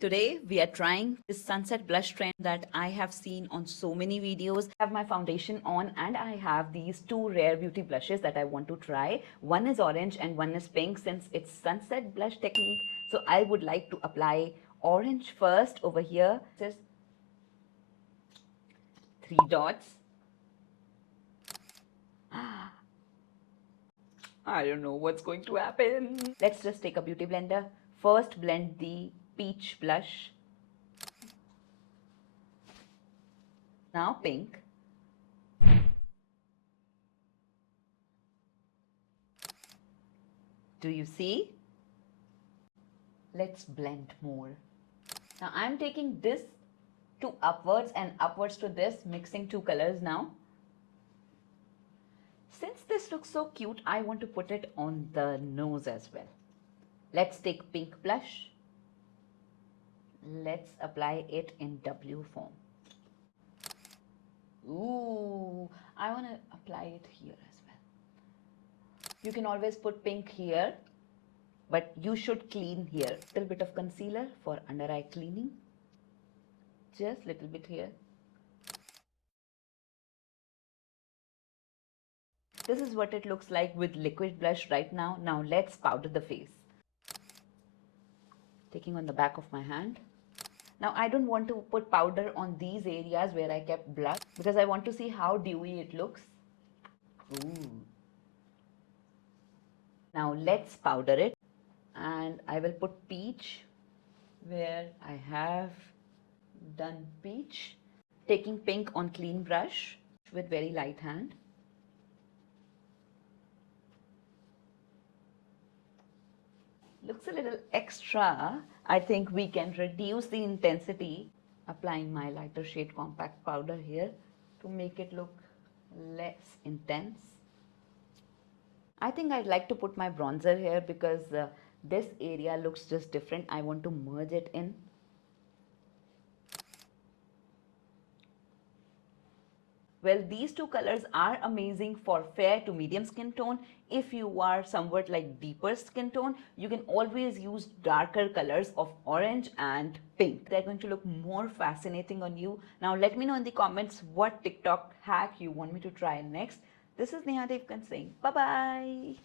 Today we are trying this sunset blush trend that I have seen on so many videos. I have my foundation on and I have these two rare beauty blushes that I want to try. One is orange and one is pink since it's sunset blush technique. So I would like to apply orange first over here. Just three dots. I don't know what's going to happen. Let's just take a beauty blender. First blend the peach blush. Now pink. Do you see? Let's blend more. Now I'm taking this to upwards and upwards to this, mixing two colors now. Since this looks so cute, I want to put it on the nose as well. Let's take pink blush. Let's apply it in W form. Ooh, I want to apply it here as well. You can always put pink here, but you should clean here. Little bit of concealer for under eye cleaning. Just little bit here. This is what it looks like with liquid blush right now. Now let's powder the face. Taking on the back of my hand. Now I don't want to put powder on these areas where I kept blush because I want to see how dewy it looks. Ooh. Now let's powder it and I will put peach where I have done peach. Taking pink on clean brush with very light hand. Looks a little extra. I think we can reduce the intensity applying my lighter shade compact powder here to make it look less intense. I think I'd like to put my bronzer here because this area looks just different. I want to merge it in. Well, these two colors are amazing for fair to medium skin tone. If you are somewhat like deeper skin tone, you can always use darker colors of orange and pink. They're going to look more fascinating on you. Now let me know in the comments what TikTok hack you want me to try next. This is Nehadevgandiaries saying bye-bye.